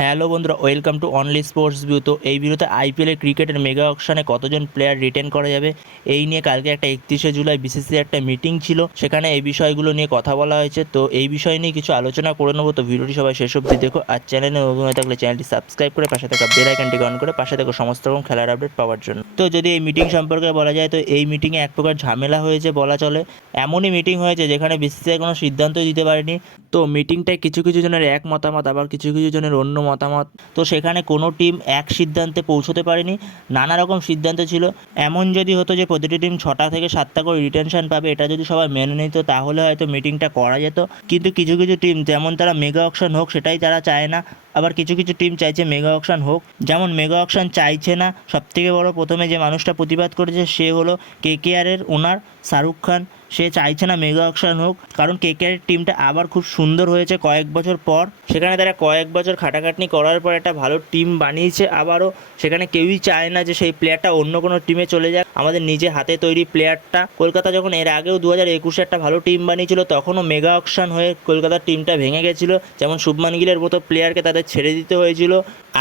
Hello বন্ধুরা, welcome to only sports view তো এই ভিডিওতে আইপিএলের ক্রিকেটের মেগা অকশনে কতজন প্লেয়ার রিটেন করা যাবে, এই নিয়ে কালকে একটা একত্রিশে জুলাই বিসিসি একটা মিটিং ছিল। সেখানে এই বিষয়গুলো নিয়ে কথা বলা হয়েছে। তো এই বিষয় নিয়ে কিছু আলোচনা করে নেব। তো ভিডিওটি সবাই শেষ অবধি দেখো আর চ্যানেলে নতুন হয়ে থাকলে চ্যানেলটি সাবস্ক্রাইব করে পাশে থাকা বেল আইকনটি অন করে পাশে থাকা সমস্ত রকম খেলার আপডেট পাওয়ার জন্য। তো যদি এই মিটিং সম্পর্কে বলা যায়, তো এই মিটিংয়ে এক প্রকার ঝামেলা হয়েছে বলা চলে। এমনই মিটিং হয়েছে যেখানে বিসিসিআই কোনো সিদ্ধান্তই দিতে পারেনি। তো মিটিংটায় কিছু কিছু জনের এক মতামত, আবার কিছু কিছু জনের অন্য মতামত। তো সেখানে কোনো টিম এক সিদ্ধান্তে পৌঁছতে পারেনি। নানা রকম সিদ্ধান্ত ছিল। এমন যদি হতো যে প্রতিটি টিম ছটা থেকে সাতটা করে রিটেনশন পাবে, এটা যদি সবাই মেনে নিত, তাহলে হয়তো মিটিংটা করা যেত। কিন্তু কিছু কিছু টিম যেমন তারা মেগা অকশন হোক, সেটাই তারা চায় না। আবার কিছু কিছু টিম চাইছে মেগা অকশন হোক। যেমন মেগা অকশন চাইছে না, সবথেকে বড় প্রথমে যে মানুষটা প্রতিবাদ করেছে, সে হলো কে কে আরের ওনার শাহরুখ খান। সে চাইছে না মেগা অকশন হোক, কারণ কে কে টিমটা আবার খুব সুন্দর হয়েছে কয়েক বছর পর। সেখানে তারা কয়েক বছর খাটাখাটনি করার পর একটা ভালো টিম বানিয়েছে আবারও। সেখানে কেউই চায় না যে সেই প্লেয়ারটা অন্য কোনো টিমে চলে যাক। আমাদের নিজে হাতে তৈরি প্লেয়ারটা কলকাতা যখন এর আগেও দু হাজার একুশে একটা ভালো টিম বানিয়েছিল, তখনও মেগা অকশন হয়ে কলকাতার টিমটা ভেঙে গেছিল। যেমন শুভমান গিলের মতো প্লেয়ারকে তাদের ছেড়ে দিতে হয়েছিল।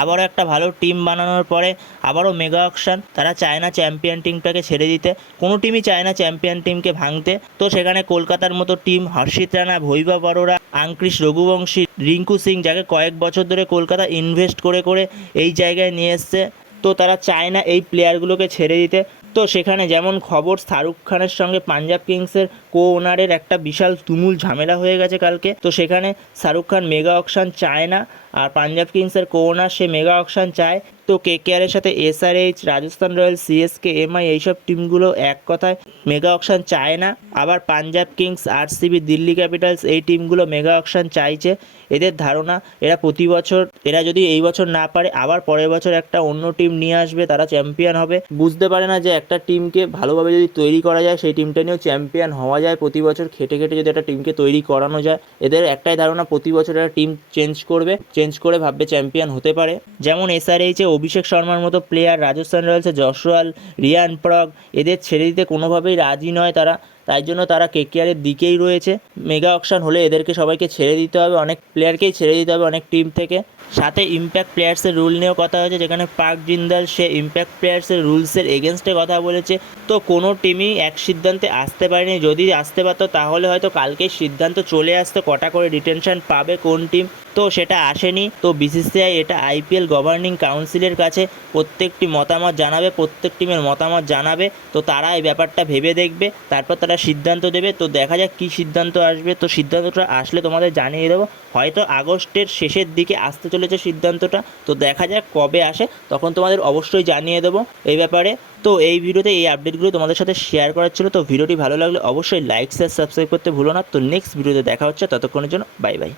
আবারও একটা ভালো টিম বানানোর পরে আবারও মেগা অকশন তারা চায় না চ্যাম্পিয়ন টিমটাকে ছেড়ে দিতে। কোনো টিমই চায় না চ্যাম্পিয়ন টিমকে ভাঙতে। তো সেখানে কলকাতার মতো টিম হর্ষিত রানা ভৈবা বড়োরা আংক্রিস রঘুবংশী, রিঙ্কু সিং যাকে কয়েক বছর ধরে কলকাতা ইনভেস্ট করে করে এই জায়গায় নিয়ে এসছে। তো তারা চায় না এই প্লেয়ারগুলোকে ছেড়ে দিতে। তো সেখানে যেমন খবর, শাহরুখ খানের সঙ্গে পাঞ্জাব কিংসের কো ওনারের একটা বিশাল তুমুল ঝামেলা হয়ে গেছে কালকে। তো সেখানে শাহরুখ খান মেগা অকশান চায় না। আর পাঞ্জাব কিংসের কো ওনার সে মেগা অকশান চায়। তো কে কেআরের সাথে SRH Rajasthan Royal CSK MI এইসব টিমগুলো এক কথায় মেগা অকশান চায় না। আবার Punjab Kings RCB Delhi Capitals এই টিমগুলো মেগা অকশান চাইছে। এদের ধারণা, এরা প্রতি বছর, এরা যদি এই বছর না পারে, আবার পরের বছর একটা অন্য টিম নিয়ে আসবে, তারা চ্যাম্পিয়ন হবে। বুঝতে পারে না যে একটা টিমকে ভালোভাবে যদি তৈরি করা যায়, সেই টিমটা নিয়েও চ্যাম্পিয়ন হওয়া যায়। প্রতি বছর খেটে খেটে যদি একটা টিমকে তৈরি করানো যায়, এদের একটাই ধারণা, প্রতি বছর একটা টিম চেঞ্জ করবে। চেঞ্জ করে ভাববে চ্যাম্পিয়ন হতে পারে। যেমন এসআরএইচে অভিষেক শর্মার মতো প্লেয়ার রাজস্থান রয়্যালসে যশোয়াল রিয়ান প্রগ, এদের ছেড়ে দিতে কোনোভাবেই রাজি নয় তারা। তাই জন্য তারা কেকেআরের দিকেই রয়েছে। মেগা অকশন হলে এদেরকে সবাইকে ছেড়ে দিতে হবে, অনেক প্লেয়ারকেই ছেড়ে দিতে হবে, অনেক টিম থেকে। সাথে ইম্প্যাক্ট প্লেয়ার্সের রুল নিয়েও কথা হয়েছে, যেখানে পার্ক জিন্দাল সে ইম্প্যাক্ট প্লেয়ার্সের রুলসের এগেনস্টে কথা বলেছে। তো কোনো টিমই এক সিদ্ধান্তে আসতে পারেনি। যদি আসতে পারতো, তাহলে হয়তো কালকেই সিদ্ধান্ত চলে আসতো, কটা করে ডিটেনশন পাবে কোন টিম তো সেটা আসেনি। তো বিসিসিআই এটা আইপিএল গভর্নিং কাউন্সিলের কাছে প্রত্যেকটি মতামত জানাবে, প্রত্যেক টিমের মতামত জানাবে। তো তারা এই ব্যাপারটা ভেবে দেখবে, তারপর তারা সিদ্ধান্ত দেবে। তো দেখা যাক কী সিদ্ধান্ত আসবে। তো সিদ্ধান্তটা আসলে তোমাদের জানিয়ে দেবো। হয়তো আগস্টের শেষের দিকে আসতে চলেছে সিদ্ধান্তটা, তো দেখা যাক কবে আসে, তখন তোমাদের অবশ্যই জানিয়ে দেবো এই ব্যাপারে। তো এই ভিডিওতে এই আপডেটগুলো তোমাদের সাথে শেয়ার করার ছিল, তো ভিডিওটি ভালো লাগলে অবশ্যই লাইক শেয়ার সাবস্ক্রাইব করতে ভুলো না। তো নেক্সট ভিডিওতে দেখা হচ্ছে, ততক্ষণের জন্য বাই বাই